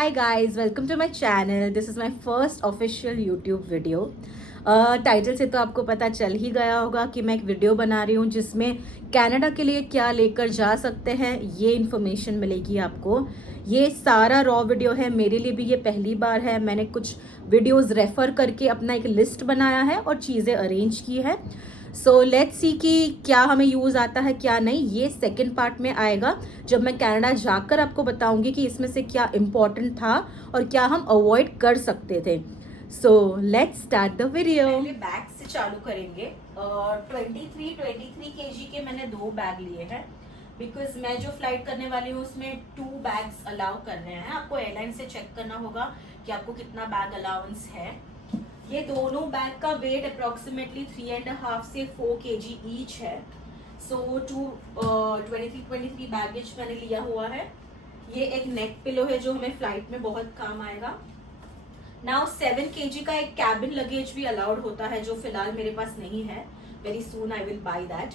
Hi guys, welcome to my channel. This is my first official YouTube video. Title से तो आपको पता चल ही गया होगा कि मैं एक वीडियो बना रही हूँ जिसमें कनाडा के लिए क्या लेकर जा सकते हैं ये इन्फॉर्मेशन मिलेगी आपको। ये सारा रॉ वीडियो है, मेरे लिए भी ये पहली बार है। मैंने कुछ वीडियोस रेफर करके अपना एक लिस्ट बनाया है और चीज़ें अरेंज की है। सो लेट्स सी कि क्या हमें यूज़ आता है क्या नहीं, ये सेकंड पार्ट में आएगा जब मैं कनाडा जाकर आपको बताऊंगी कि इसमें से क्या इम्पोर्टेंट था और क्या हम अवॉइड कर सकते थे। So let's start the video. पहले बैग से चालू करेंगे। 23 केजी के मैंने 2 बैग लिए हैं बिकॉज मैं जो फ्लाइट करने वाली हूँ उसमें 2 बैग्स अलाउ कर रहे हैं। आपको एयरलाइन से चेक करना होगा कि आपको कितना बैग अलाउंस है। ये दोनों बैग का वेट अप्रोक्सीमेटली 3.5 से 4 केजी ईच है। सो 23 बैगेज मैंने लिया हुआ है। ये एक नेक पिलो है जो हमें फ्लाइट में बहुत काम आएगा। नाउ 7 केजी का एक कैबिन लगेज भी अलाउड होता है जो फिलहाल मेरे पास नहीं है। Very soon I will buy that.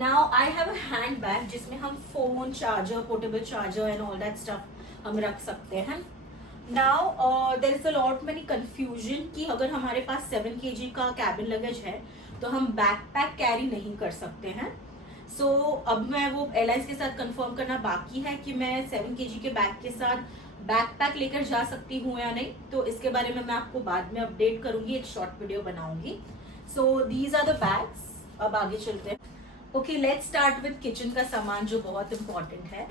Now I have a handbag जिसमें हम phone, charger, portable charger and all that stuff हम रख सकते हैं। Now there is a lot many confusion कि अगर हमारे पास 7 केजी का कैबिन लगेज है तो हम बैकपैक कैरी नहीं कर सकते हैं। सो अब मैं वो एयरलाइंस के साथ कंफर्म करना बाकी है कि मैं 7 केजी के बैग के साथ बैकपैक लेकर जा सकती हूँ या नहीं। तो इसके बारे में मैं आपको बाद में अपडेट करूंगी, एक शॉर्ट वीडियो बनाऊंगी। So these are the bags. अब आगे चलते हैं। Okay, let's start with kitchen का सामान जो बहुत इंपॉर्टेंट है।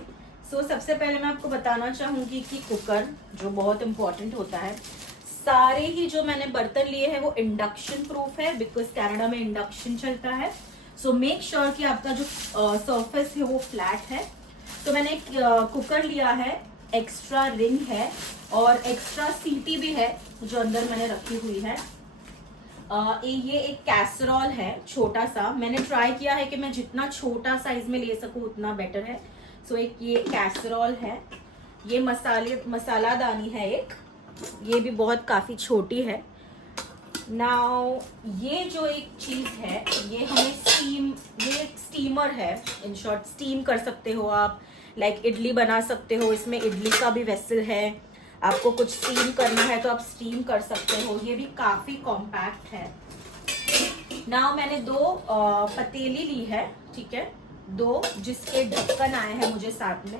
सो सबसे पहले मैं आपको बताना चाहूंगी कि कुकर जो बहुत इंपॉर्टेंट होता है। सारे ही जो मैंने बर्तन लिए हैं वो इंडक्शन प्रूफ है बिकॉज कनाडा में इंडक्शन चलता है। सो मेक श्योर कि आपका जो सरफेस है वो फ्लैट है। तो मैंने एक कुकर लिया है, एक्स्ट्रा रिंग है और एक्स्ट्रा सीटी भी है जो अंदर मैंने रखी हुई है। ये एक कैसरॉल है छोटा सा। मैंने ट्राई किया है कि मैं जितना छोटा साइज में ले सकूं उतना बेटर है। सो एक ये कैसरॉल है। ये मसालादानी है एक, ये भी बहुत काफी छोटी है। नाउ ये जो एक चीज है ये हमें ये एक स्टीमर है। इन शॉर्ट स्टीम कर सकते हो आप, लाइक इडली बना सकते हो। इसमें इडली का भी वेसल है। आपको कुछ स्टीम करना है तो आप स्टीम कर सकते हो। ये भी काफी कॉम्पैक्ट है। नाउ मैंने 2 पतीली ली है, ठीक है, 2 जिसके ढक्कन आए हैं मुझे साथ में।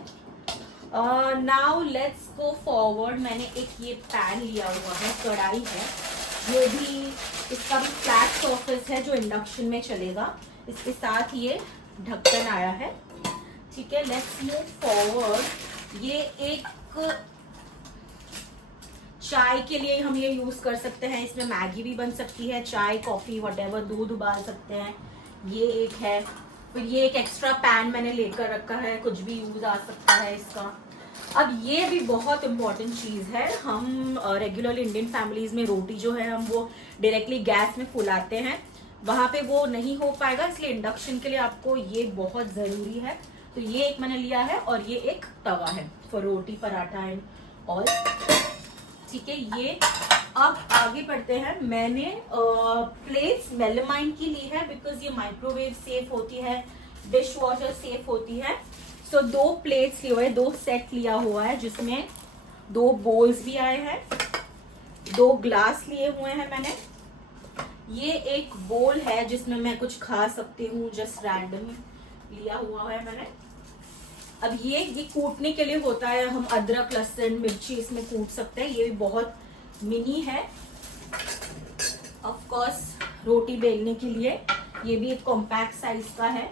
Now let's go forward. मैंने एक ये पैन लिया हुआ है, कढ़ाई है। ये भी, इसका भी फ्लैट सरफेस है जो इंडक्शन में चलेगा। इसके साथ ये ढक्कन आया है, ठीक है। Let's move forward. ये एक चाय के लिए हम ये यूज कर सकते हैं। इसमें मैगी भी बन सकती है, चाय, कॉफी, व्हाटएवर, दूध उबाल सकते हैं। ये एक है। फिर ये एक एक्स्ट्रा पैन मैंने लेकर रखा है, कुछ भी यूज आ सकता है इसका। अब ये भी बहुत इंपॉर्टेंट चीज है। हम रेगुलरली इंडियन फैमिलीज में रोटी जो है हम वो डायरेक्टली गैस में फुलाते हैं, वहां पे वो नहीं हो पाएगा, इसलिए इंडक्शन के लिए आपको ये बहुत जरूरी है। तो ये एक मैंने लिया है और ये एक तवा है for roti, paratha and all, ठीक है। ये अब आगे बढ़ते हैं। मैंने प्लेट्स मेलामाइन की ली है बिकॉज ये माइक्रोवेव सेफ होती है, डिश वॉशर सेफ होती है। सो 2 प्लेट्स लिए हुए, 2 सेट लिया हुआ है जिसमें 2 बोल्स भी आए हैं, 2 ग्लास लिए हुए हैं मैंने। ये एक बोल है जिसमें मैं कुछ खा सकती हूँ, जस्ट रैंडम लिया हुआ है मैंने। अब ये कूटने के लिए होता है, हम अदरक, लहसुन, मिर्ची इसमें कूट सकते हैं। ये भी बहुत मिनी है। ऑफ कोर्स रोटी बेलने के लिए ये भी एक कॉम्पैक्ट साइज का है।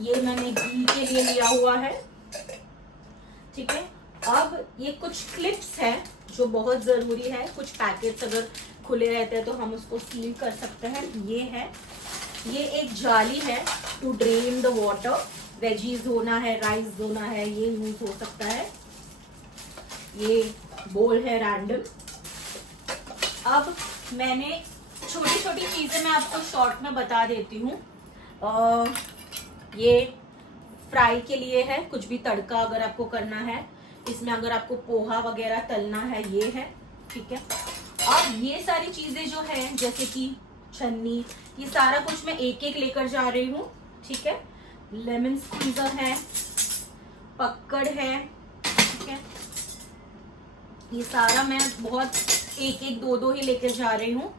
ये मैंने घी के लिए लिया हुआ है, ठीक है। अब ये कुछ क्लिप्स हैं जो बहुत जरूरी है। कुछ पैकेट्स अगर खुले रहते हैं तो हम उसको सील कर सकते हैं। ये है, ये एक जाली है to drain the water. Veggies धोना है, राइस धोना है, ये यूज हो सकता है। ये बोल है रैंडम। अब मैंने छोटी छोटी चीजें मैं आपको शॉर्ट में बता देती हूँ। ये फ्राई के लिए है, कुछ भी तड़का अगर आपको करना है। इसमें अगर आपको पोहा वगैरह तलना है ये है, ठीक है। अब ये सारी चीजें जो है जैसे कि छन्नी, ये सारा कुछ मैं एक एक लेकर जा रही हूँ, ठीक है। लेमन स्क्वीजर है, पक्कड़ है, ठीक है। ये सारा मैं बहुत एक एक दो दो ही लेकर जा रही हूँ।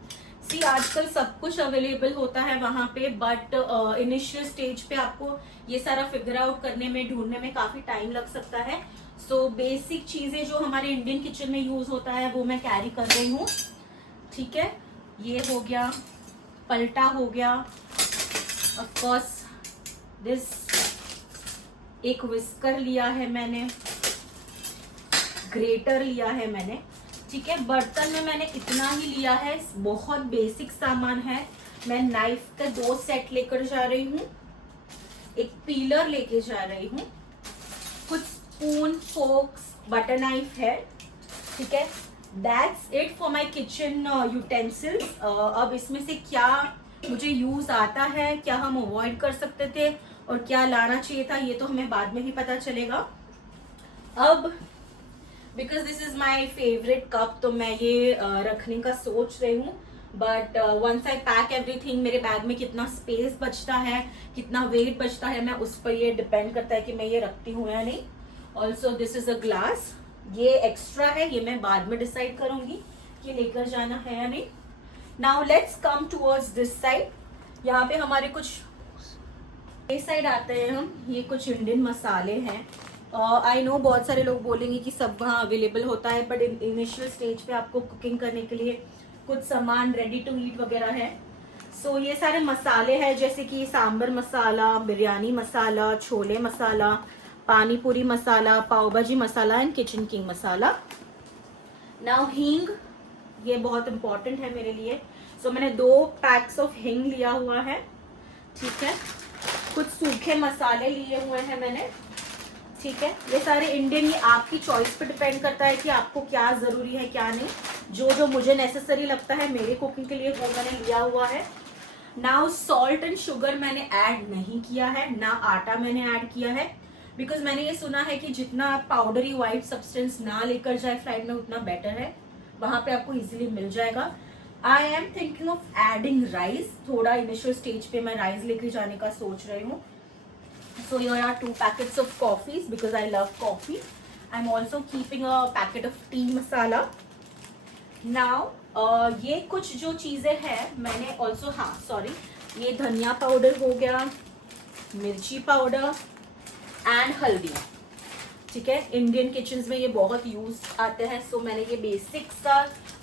सी आजकल सब कुछ अवेलेबल होता है वहां पे, बट इनिशियल स्टेज पे आपको ये सारा फिगर आउट करने में, ढूंढने में काफी टाइम लग सकता है। सो बेसिक चीजें जो हमारे इंडियन किचन में यूज होता है वो मैं कैरी कर रही हूँ। ठीक है, ये हो गया, पलटा हो गया, ऑफ कोर्स दिस, एक विस्कर लिया है मैंने, ग्रेटर लिया है मैंने। ठीक है, बर्तन में मैंने इतना ही लिया है, बहुत बेसिक सामान है। मैं नाइफ का 2 सेट लेकर जा रही हूँ, एक पीलर लेके जा रही हूँ, कुछ स्पून, फोक्स, बटर नाइफ है। ठीक है, that's it for my kitchen utensils. अब इसमें से क्या मुझे यूज आता है, क्या हम अवॉइड कर सकते थे और क्या लाना चाहिए था, ये तो हमें बाद में ही पता चलेगा। अब because this is my favourite cup, तो मैं ये रखने का सोच रही हूँ। But once I pack everything, मेरे बैग में कितना स्पेस बचता है, कितना वेट बचता है, मैं उस पर ये डिपेंड करता है कि मैं ये रखती हूँ या नहीं। Also this is a glass, ये एक्स्ट्रा है, ये मैं बाद में डिसाइड करूंगी कि लेकर जाना है या नहीं। Now let's come towards this side. यहाँ पे हमारे कुछ इस साइड आते हैं हम, ये कुछ इंडियन मसाले हैं। आई नो बहुत सारे लोग बोलेंगे कि सब वहाँ अवेलेबल होता है, बट इनिशियल स्टेज पे आपको कुकिंग करने के लिए कुछ सामान रेडी टू ईट वगैरह है। सो ये सारे मसाले हैं, जैसे कि सांबर मसाला, बिरयानी मसाला, छोले मसाला, पानी पूरी masala, pav bhaji masala and kitchen king masala. Now हींग, ये बहुत इंपॉर्टेंट है मेरे लिए। सो मैंने 2 पैक्स ऑफ हींग लिया हुआ है। ठीक है, कुछ सूखे मसाले लिए हुए हैं मैंने। ठीक है, ये सारे इंडियन, ये आपकी चॉइस पे डिपेंड करता है कि आपको क्या जरूरी है क्या नहीं। जो मुझे नेसेसरी लगता है मेरे कुकिंग के लिए वो मैंने लिया हुआ है। नाउ सॉल्ट एंड शुगर मैंने ऐड नहीं किया है, ना आटा मैंने ऐड किया है, बिकॉज मैंने ये सुना है कि जितना पाउडरी व्हाइट सब्सटेंस ना लेकर जाए फ्लाइट में उतना बेटर है, वहां पे आपको इजीली मिल जाएगा। आई am thinking of adding rice, थोड़ा इनिशियल स्टेज पे मैं राइस लेकर जाने का सोच रही हूँ। So here are 2 packets of coffees because I love coffee. I'm also keeping a packet of tea masala. Now ये कुछ जो चीजें हैं मैंने also, हाँ सॉरी, ये धनिया पाउडर हो गया, मिर्ची पाउडर एंड हल्दी। ठीक है, इंडियन किचन्स में ये बहुत यूज आते हैं। सो मैंने ये बेसिक सा,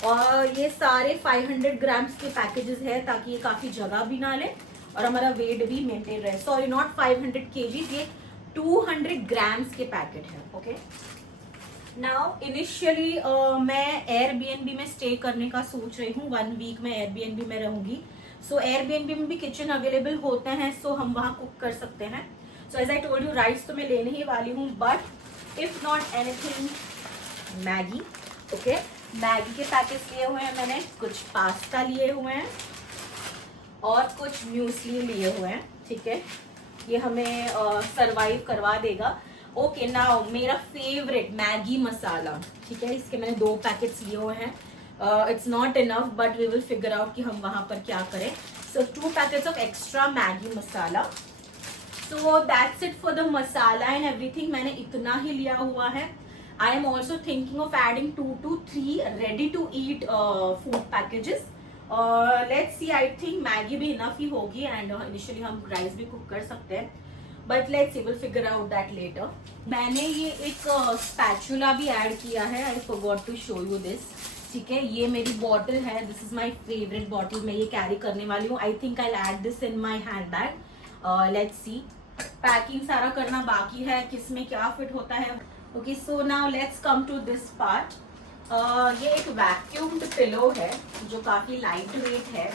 और ये सारे 500 ग्राम्स के पैकेजेस है ताकि ये काफी जगह भी ना ले और हमारा वेट भी मेंटेन रहे। सॉरी, नॉट 500 kgs, ये 200 ग्राम्स के पैकेट है। ओके, नाउ इनिशियली मैं एयरबीएनबी में स्टे करने का सोच रही हूँ। 1 वीक में एयरबीएनबी में रहूंगी। सो एयरबीएनबी में भी किचन अवेलेबल होते हैं, सो हम वहाँ कुक कर सकते हैं। So as I told you, rice तो मैं लेने ही वाली हूँ, but if not anything, Maggi. Okay, Maggi के पैकेट्स लिए हुए हैं मैंने, कुछ पास्ता लिए हुए हैं और कुछ म्यूसली लिए हुए हैं। ठीक है, ये हमें सरवाइव करवा देगा। ओके, नाउ मेरा फेवरेट मैगी मसाला। ठीक है, इसके मैंने 2 पैकेट्स लिए हुए हैं। It's not enough, but we will figure out कि हम वहां पर क्या करें। So 2 packets of extra Maggi masala. So that's it for the masala and everything, मैंने इतना ही लिया हुआ है। I am also thinking of adding 2 to 3 ready to eat food packages. Let's C, I think Maggi भी इनफ ही होगी एंड इनिशियली हम राइस भी कुक कर सकते हैं, but let's see, will figure out that later. मैंने ये एक स्पैचुला भी ऐड किया है, I forgot to show you this. ठीक है, ये मेरी बॉटल है, this is my favourite bottle, मैं ये कैरी करने वाली हूँ। I think I add this in my handbag. Let's see, packing सारा करना बाकी है, किसमें क्या फिट होता है। Okay, so now let's come to this part. ये एक वैक्यूम्ड पिलो है जो काफी लाइट वेट है।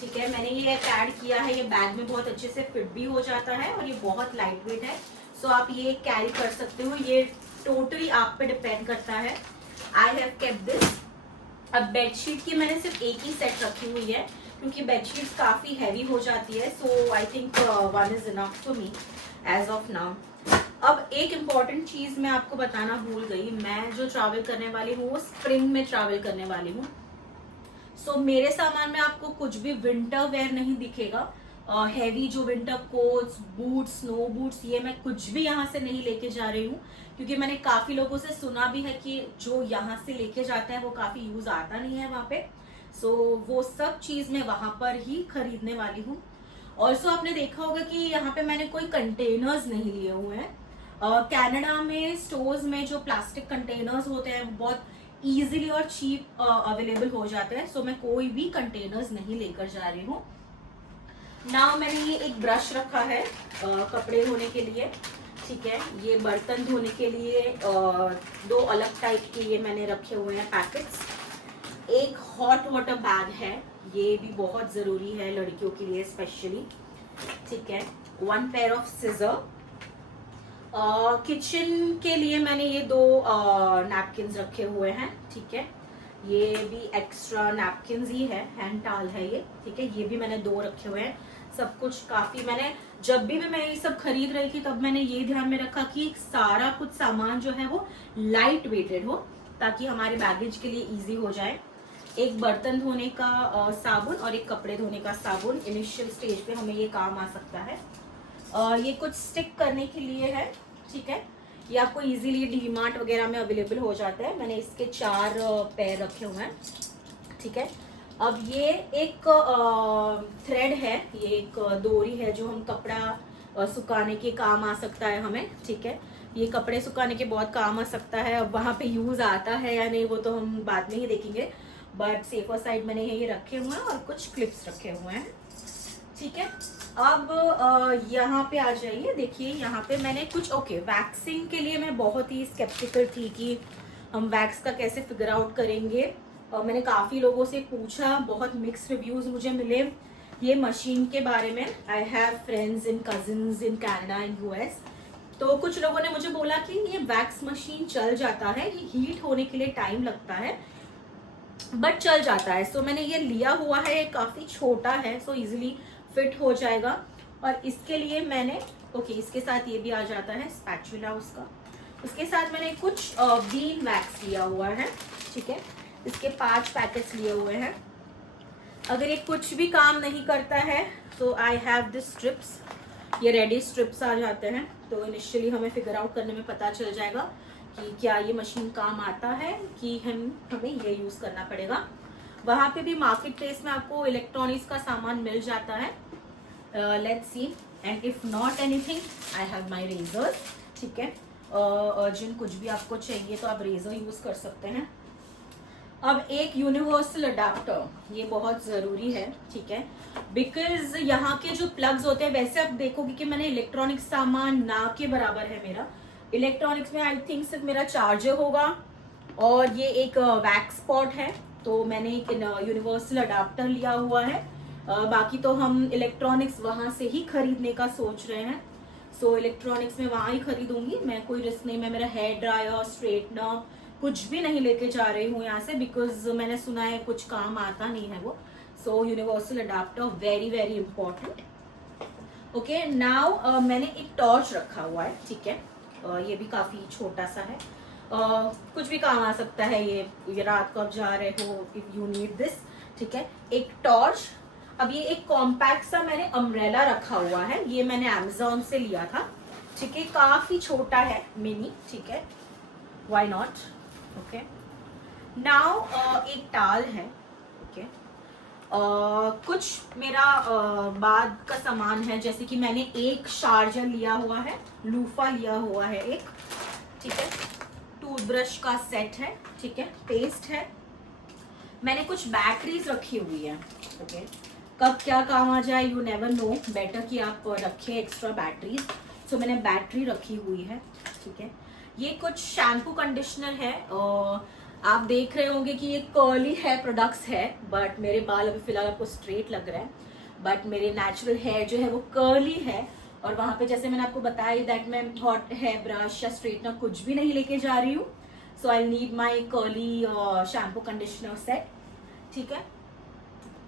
ठीक है, मैंने ये ऐड किया है, ये बैग में बहुत अच्छे से फिट भी हो जाता है और ये बहुत लाइट वेट है। सो आप ये कैरी कर सकते हो, ये टोटली आप पे डिपेंड करता है। I have kept this. अब बेडशीट की मैंने सिर्फ एक ही सेट रखी हुई है क्योंकि बेडशीट काफी हैवी हो जाती है। So I think 1 is enough for me as of now. अब एक इम्पॉर्टेंट चीज मैं आपको बताना भूल गई, मैं जो ट्रैवल करने वाली हूँ वो स्प्रिंग में ट्रैवल करने वाली हूँ। सो मेरे सामान में आपको कुछ भी विंटर वेयर नहीं दिखेगा। हैवी जो winter quotes, boots, snow boots, ये मैं कुछ भी यहाँ से नहीं लेके जा रही हूँ, क्योंकि मैंने काफी लोगों से सुना भी है कि जो यहाँ से लेके जाते हैं वो काफी यूज आता नहीं है वहाँ पे। सो वो सब चीज मैं वहां पर ही खरीदने वाली हूँ। ऑल्सो आपने देखा होगा कि यहाँ पे मैंने कोई कंटेनर्स नहीं लिए हुए हैं। कनाडा में स्टोर्स में जो प्लास्टिक कंटेनर्स होते हैं वो बहुत इजीली और चीप अवेलेबल हो जाते हैं। सो मैं कोई भी कंटेनर्स नहीं लेकर जा रही हूँ। नाउ मैंने ये एक ब्रश रखा है कपड़े धोने के लिए, ठीक है। ये बर्तन धोने के लिए 2 अलग टाइप के ये मैंने रखे हुए हैं पैकेट्स। एक हॉट वाटर बैग है, ये भी बहुत जरूरी है लड़कियों के लिए स्पेशली, ठीक है। 1 पेयर ऑफ सिजर। किचन के लिए मैंने ये 2 नैपकिन्स रखे हुए हैं, ठीक है। ये भी एक्स्ट्रा नैपकिन्स ही है, हैंड टॉवल है ये, ठीक है। ये भी मैंने 2 रखे हुए हैं। सब कुछ काफी, मैंने जब भी मैं ये सब खरीद रही थी तब मैंने ये ध्यान में रखा कि सारा कुछ सामान जो है वो लाइट वेटेड हो, ताकि हमारे बैगेज के लिए इजी हो जाए। एक बर्तन धोने का साबुन और एक कपड़े धोने का साबुन, इनिशियल स्टेज पे हमें ये काम आ सकता है। ये कुछ स्टिक करने के लिए है, ठीक है। ये आपको इजीली डीमार्ट वगैरह में अवेलेबल हो जाता है। मैंने इसके 4 पैर रखे हुए हैं, ठीक है। अब ये एक थ्रेड है, ये एक डोरी है जो हम कपड़ा सुखाने के काम आ सकता है हमें, ठीक है। ये कपड़े सुखाने के बहुत काम आ सकता है। अब वहां पे यूज आता है या नहीं वो तो हम बाद में ही देखेंगे, बट सेफर साइड मैंने ये रखे हुए हैं और कुछ क्लिप्स रखे हुए हैं, ठीक है। अब यहाँ पे आ जाइए, देखिए यहाँ पे मैंने कुछ वैक्सिंग के लिए मैं बहुत ही स्केप्टिकल थी कि हम वैक्स का कैसे फिगर आउट करेंगे। मैंने काफी लोगों से पूछा, बहुत मिक्स रिव्यूज मुझे मिले ये मशीन के बारे में। I have friends in cousins in Canada in US, तो कुछ लोगों ने मुझे बोला कि ये वैक्स मशीन चल जाता है, ये हीट होने के लिए टाइम लगता है बट चल जाता है। सो मैंने ये लिया हुआ है, काफी छोटा है, सो इजीली फिट हो जाएगा। और इसके लिए मैंने इसके साथ ये भी आ जाता है स्पैचुला उसका। उसके साथ मैंने कुछ बीन वैक्स लिया हुआ है, ठीक है। इसके 5 पैकेट्स लिए हुए हैं। अगर ये कुछ भी काम नहीं करता है तो आई हैव दिस स्ट्रिप्स, ये रेडी स्ट्रिप्स आ जाते हैं। तो इनिशियली हमें फिगर आउट करने में पता चल जाएगा कि क्या ये मशीन काम आता है कि हमें ये यूज करना पड़ेगा। वहां पे भी मार्केट प्लेस में आपको इलेक्ट्रॉनिक्स का सामान मिल जाता है। Let's see, and if not anything I have my razor, ठीक है। अर्जेंट कुछ भी आपको चाहिए तो आप रेजर यूज कर सकते हैं। अब एक यूनिवर्सल अडाप्टर, ये बहुत जरूरी है, ठीक है। बिकॉज यहाँ के जो प्लग्स होते हैं, वैसे आप देखोगे कि मैंने इलेक्ट्रॉनिक्स सामान ना के बराबर है मेरा। इलेक्ट्रॉनिक्स में आई थिंक सिर्फ मेरा चार्जर होगा और ये एक वैक्स पॉट है, तो मैंने एक यूनिवर्सल अडाप्टर लिया हुआ है। बाकी तो हम इलेक्ट्रॉनिक्स वहां से ही खरीदने का सोच रहे हैं। सो इलेक्ट्रॉनिक्स में वहां ही खरीदूंगी, मैं कोई रिस्क नहीं। मैं मेरा हेयर ड्रायर, स्ट्रेटनर कुछ भी नहीं लेके जा रही हूँ यहाँ से, बिकॉज मैंने सुना है कुछ काम आता नहीं है वो। So universal adapter very very important. Okay, now मैंने एक टॉर्च रखा हुआ है, ठीक है। ये भी काफी छोटा सा है, कुछ भी काम आ सकता है ये रात को आप जा रहे हो, इफ यू नीड दिस, ठीक है। एक टॉर्च। अब ये एक कॉम्पैक्ट सा मैंने अम्ब्रेला रखा हुआ है, ये मैंने अमेजोन से लिया था, ठीक है। काफी छोटा है, मिनी, ठीक है, व्हाई नॉट। ओके, नाउ एक टाल है, ओके। कुछ मेरा बाद का सामान है, जैसे कि मैंने एक शार्जर लिया हुआ है, लूफा लिया हुआ है एक, ठीक है। टूथब्रश का सेट है, ठीक है। पेस्ट है। मैंने कुछ बैटरीज रखी हुई है, ओके। कब क्या काम आ जाए यू नेवर नो, बेटर कि आप रखें एक्स्ट्रा बैटरीज। सो मैंने बैटरी रखी हुई है, ठीक है। ये कुछ शैम्पू कंडीशनर है, आप देख रहे होंगे कि ये कर्ली है प्रोडक्ट्स है, बट मेरे बाल अभी फिलहाल आपको स्ट्रेट लग रहा है, बट मेरे नेचुरल हेयर जो है वो कर्ली है। और वहां पे जैसे मैंने आपको बताया दैट मैं हॉट हेयर ब्रश या स्ट्रेटनर कुछ भी नहीं लेके जा रही हूँ। So I need my curly shampoo conditioner set, ठीक है।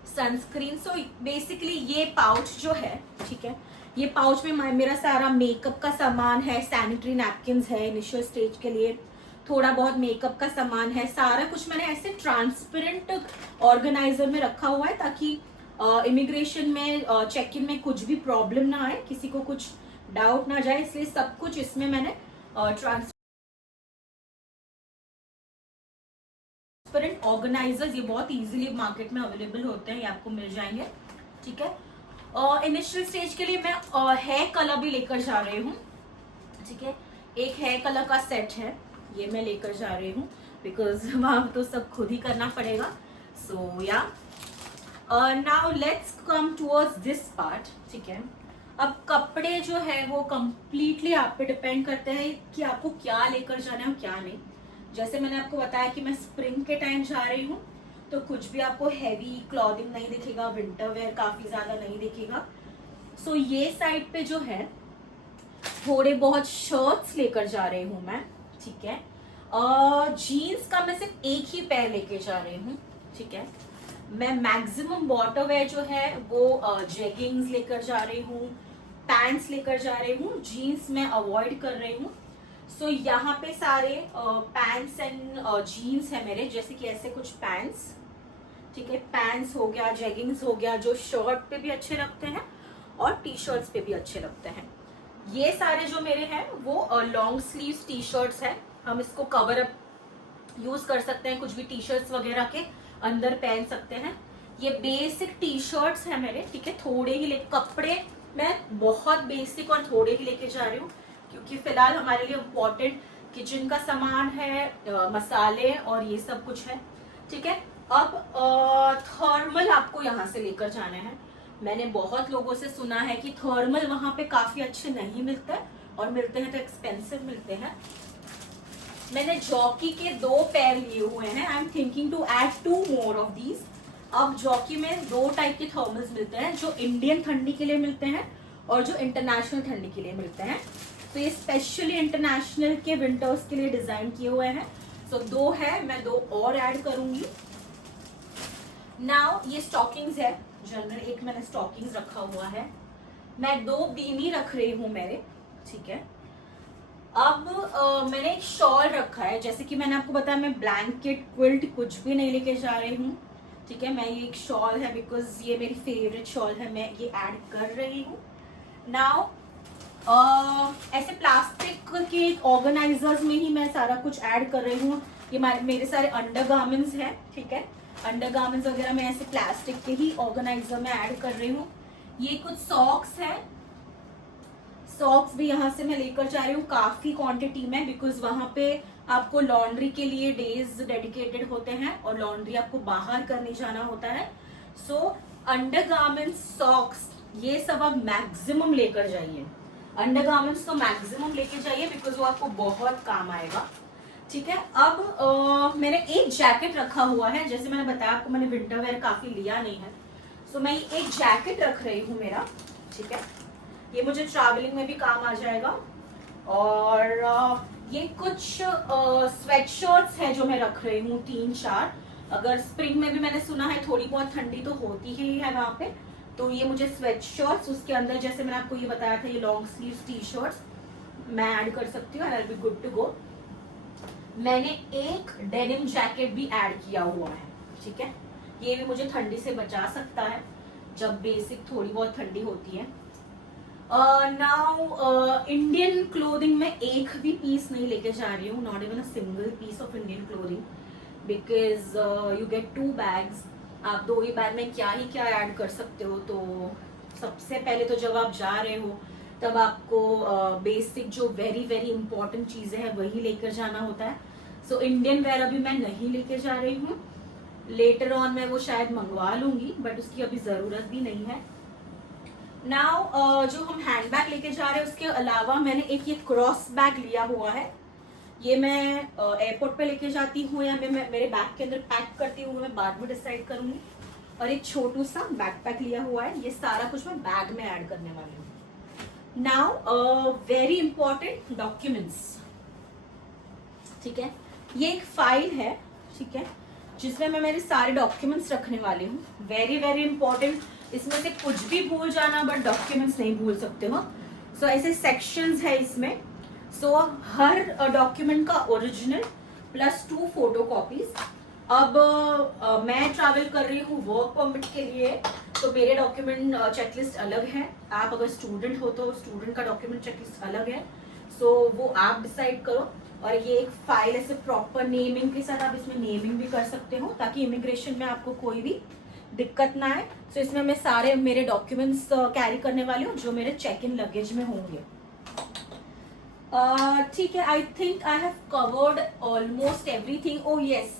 सनस्क्रीन। सो बेसिकली ये पाउच जो है, ठीक है, ये पाउच में मेरा सारा मेकअप का सामान है, सैनिटरी नैपकिन्स है इनिशियल स्टेज के लिए, थोड़ा बहुत मेकअप का सामान है, सारा कुछ मैंने ऐसे ट्रांसपेरेंट ऑर्गेनाइजर में रखा हुआ है ताकि इमिग्रेशन में चेक इन में कुछ भी प्रॉब्लम ना आए, किसी को कुछ डाउट ना जाए, इसलिए सब कुछ इसमें मैंने ट्रांसपेरेंट ऑर्गेनाइजर्स, ये बहुत इजीली मार्केट में अवेलेबल होते हैं, ये आपको मिल जाएंगे। ठीक है, इनिशियल स्टेज के लिए मैं हेयर कलर भी लेकर जा रही हूँ। ठीक है, एक हेयर कलर का सेट है, ये मैं लेकर जा रही हूँ बिकॉज वहां तो सब खुद ही करना पड़ेगा। सो या now let's come towards this part. ठीक है, अब कपड़े जो है वो कंप्लीटली आप पे डिपेंड करते हैं कि आपको क्या लेकर जाना है और क्या नहीं। जैसे मैंने आपको बताया कि मैं स्प्रिंग के टाइम जा रही हूँ, तो कुछ भी आपको हैवी क्लॉथिंग नहीं दिखेगा, विंटर वेयर काफी ज्यादा नहीं दिखेगा। सो ये साइड पे जो है थोड़े बहुत शर्ट्स लेकर जा रही हूँ मैं। ठीक है, जीन्स का मैं सिर्फ एक ही पैर लेके जा रही हूँ। ठीक है, मैं मैक्सिमम वाटर वेयर जो है वो जेगिंग्स लेकर जा रही हूँ, पैंट्स लेकर जा रही हूँ, जीन्स मैं अवॉइड कर रही हूँ। सो यहाँ पे सारे पैंट्स एंड जीन्स है मेरे, जैसे कि ऐसे कुछ पैंट्स। ठीक है, पैंट्स हो गया, जेगिंग्स हो गया, जो शर्ट पे भी अच्छे लगते हैं और टी शर्ट्स पे भी अच्छे लगते हैं। ये सारे जो मेरे हैं वो लॉन्ग स्लीव्स टी शर्ट्स है, हम इसको कवर अप यूज कर सकते हैं, कुछ भी टी शर्ट्स वगैरह के अंदर पहन सकते हैं। ये बेसिक टी शर्ट्स है मेरे। ठीक है, थोड़े ही कपड़े मैं बहुत बेसिक और थोड़े ही लेके जा रही हूँ, क्योंकि फिलहाल हमारे लिए इम्पोर्टेंट किचन का सामान है, मसाले और ये सब कुछ है। ठीक है, अब थर्मल आपको यहाँ से लेकर जाना है। मैंने बहुत लोगों से सुना है कि थर्मल वहां पे काफी अच्छे नहीं मिलते, और मिलते हैं तो एक्सपेंसिव मिलते हैं। मैंने जॉकी के 2 पैर लिए हुए हैं, I am thinking to add 2 more of these. अब जॉकी में 2 टाइप के थर्मल्स मिलते हैं, जो इंडियन ठंडी के लिए मिलते हैं और जो इंटरनेशनल ठंडी के लिए मिलते हैं। तो ये स्पेशली इंटरनेशनल के विंटर्स के लिए डिजाइन किए हुए हैं। सो 2 है, मैं 2 और ऐड करूंगी। नाउ ये स्टॉकिंग्स है जनरल, एक मैंने स्टॉकिंग्स रखा हुआ है, मैं 2 बीनी रख रही हूँ मेरे। ठीक है, अब मैंने एक शॉल रखा है, जैसे कि मैंने आपको बताया मैं ब्लैंकेट क्विल्ट कुछ भी नहीं लेके जा रही हूँ। ठीक है, मैं ये एक शॉल है बिकॉज ये मेरी फेवरेट शॉल है, मैं ये ऐड कर रही हूँ। नाउ ऐसे प्लास्टिक के ऑर्गेनाइजर्स में ही मैं सारा कुछ ऐड कर रही हूँ। ये मेरे सारे अंडर गार्मेंट्स हैं। ठीक है, अंडर गार्मेंट्स वगैरह मैं ऐसे प्लास्टिक के ही ऑर्गेनाइजर में ऐड कर रही हूँ। ये कुछ सॉक्स है, सॉक्स भी यहाँ से मैं लेकर जा रही हूँ काफी क्वांटिटी में, बिकॉज वहां पे आपको लॉन्ड्री के लिए डेज डेडिकेटेड होते हैं और लॉन्ड्री आपको बाहर करने जाना होता है। सो अंडरगारमेंट्स, सॉक्स, ये सब आप मैक्सिमम लेकर जाइए। अंडरगारमेंट्स तो मैक्सिमम लेके जाइए बिकॉज वो आपको बहुत काम आएगा। ठीक है, अब मैंने एक जैकेट रखा हुआ है, जैसे मैंने बताया आपको मैंने विंटर वेयर काफी लिया नहीं है। सो मैं एक जैकेट रख रही हूँ मेरा। ठीक है, ये मुझे ट्रैवलिंग में भी काम आ जाएगा। और ये कुछ स्वेटशर्ट्स है जो मैं रख रही हूँ 3-4। अगर स्प्रिंग में भी मैंने सुना है थोड़ी बहुत ठंडी तो होती ही है वहां पे, तो ये मुझे स्वेटशर्ट्स, उसके अंदर जैसे मैंने आपको ये बताया था ये लॉन्ग स्लीव टी शर्ट्स मैं ऐड कर सकती हूँ, and I will be good to go. मैंने एक डेनिम जैकेट भी ऐड किया हुआ है। ठीक है, ये भी मुझे ठंडी से बचा सकता है जब बेसिक थोड़ी बहुत ठंडी होती है। नाउ इंडियन क्लोथिंग में एक भी पीस नहीं लेके जा रही हूँ, not even a single piece of Indian clothing, because you get 2 bags. आप 2 ही बैग में क्या ही क्या ऐड कर सकते हो। तो सबसे पहले तो जब आप जा रहे हो तब आपको बेसिक जो वेरी वेरी इंपॉर्टेंट चीजें हैं वही लेकर जाना होता है। सो इंडियन वेयर अभी मैं नहीं लेके जा रही हूँ, लेटर ऑन मैं वो शायद मंगवा लूंगी, बट उसकी अभी जरूरत भी नहीं है। नाउ जो हम हैंड बैग लेके जा रहे हैं उसके अलावा मैंने एक ये क्रॉस बैग लिया हुआ है। ये मैं एयरपोर्ट पे लेके जाती हूँ या मैं मेरे बैग के अंदर पैक करती हूँ, मैं बाद में डिसाइड करूंगी। और एक छोटू सा बैकपैक लिया हुआ है, ये सारा कुछ मैं बैग में ऐड करने वाली हूँ। Now very important documents. ठीक है, ये एक फाइल है। ठीक है, जिसमें मैं मेरे सारे डॉक्यूमेंट्स रखने वाली हूँ। वेरी वेरी इंपॉर्टेंट, इसमें से कुछ भी भूल जाना बट डॉक्यूमेंट्स नहीं भूल सकते हो। सो ऐसे सेक्शंस है इसमें। सो हर डॉक्यूमेंट का ओरिजिनल +2 फोटो कॉपीज। अब मैं ट्रैवल कर रही हूँ वर्क परमिट के लिए, तो मेरे डॉक्यूमेंट चेकलिस्ट अलग है। आप अगर स्टूडेंट हो तो स्टूडेंट का डॉक्यूमेंट चेकलिस्ट अलग है, सो वो आप डिसाइड करो। और ये एक फाइल ऐसे प्रॉपर नेमिंग के साथ, आप इसमें नेमिंग भी कर सकते हो ताकि इमिग्रेशन में आपको कोई भी दिक्कत ना आए। सो इसमें मैं सारे मेरे डॉक्यूमेंट्स कैरी करने वाली हूँ जो मेरे चेक इन लगेज में होंगे। ठीक है, आई think I have covered almost everything. O yes,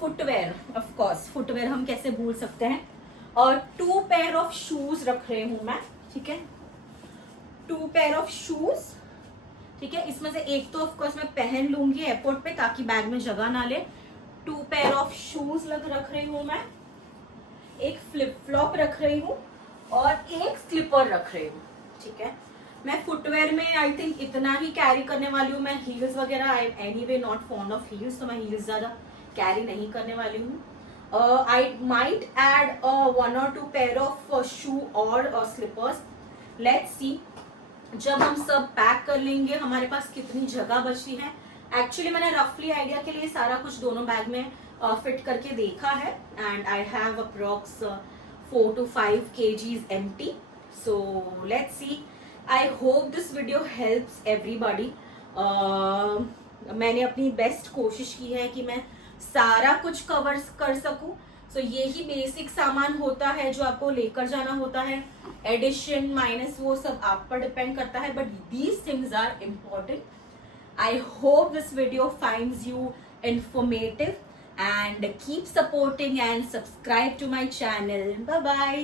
footwear, of course footwear हम कैसे भूल सकते हैं। और 2 पेयर ऑफ शूज रख रही हूँ मैं, ठीक है, 2 पेयर ऑफ शूज, ठीक है। इसमें से एक तो ऑफ कोर्स मैं पहन लूंगी एयरपोर्ट पे ताकि बैग में जगह ना ले। 2 पेयर ऑफ शूज रख रही हूँ मैं, एक फ्लिप फ्लॉप रख रही हूँ और एक स्लीपर रख रही हूँ, ठीक है। मैं फुटवेयर में आई थिंक इतना ही कैरी करने वाली हूँ। मैं हील्स वगैरह, I am anyway not fond of heels, तो मैं हील्स ज्यादा कैरी नहीं करने वाली हूँ। I might add 1 or 2 pair of shoe और स्लीपर्स। लेट्स सी जब हम सब पैक कर लेंगे हमारे पास कितनी जगह बची है। एक्चुअली मैंने रफली आइडिया के लिए सारा कुछ दोनों बैग में फिट करके देखा है, and I have approx 4 to 5 kgs empty. So let's see. I hope this video helps everybody. मैंने अपनी बेस्ट कोशिश की है कि मैं सारा कुछ कवर कर सकूं। सो यही बेसिक सामान होता है जो आपको लेकर जाना होता है। एडिशन माइनस वो सब आप पर डिपेंड करता है, but these things are important. I hope this video finds you informative and keep supporting and subscribe to my channel. Bye bye.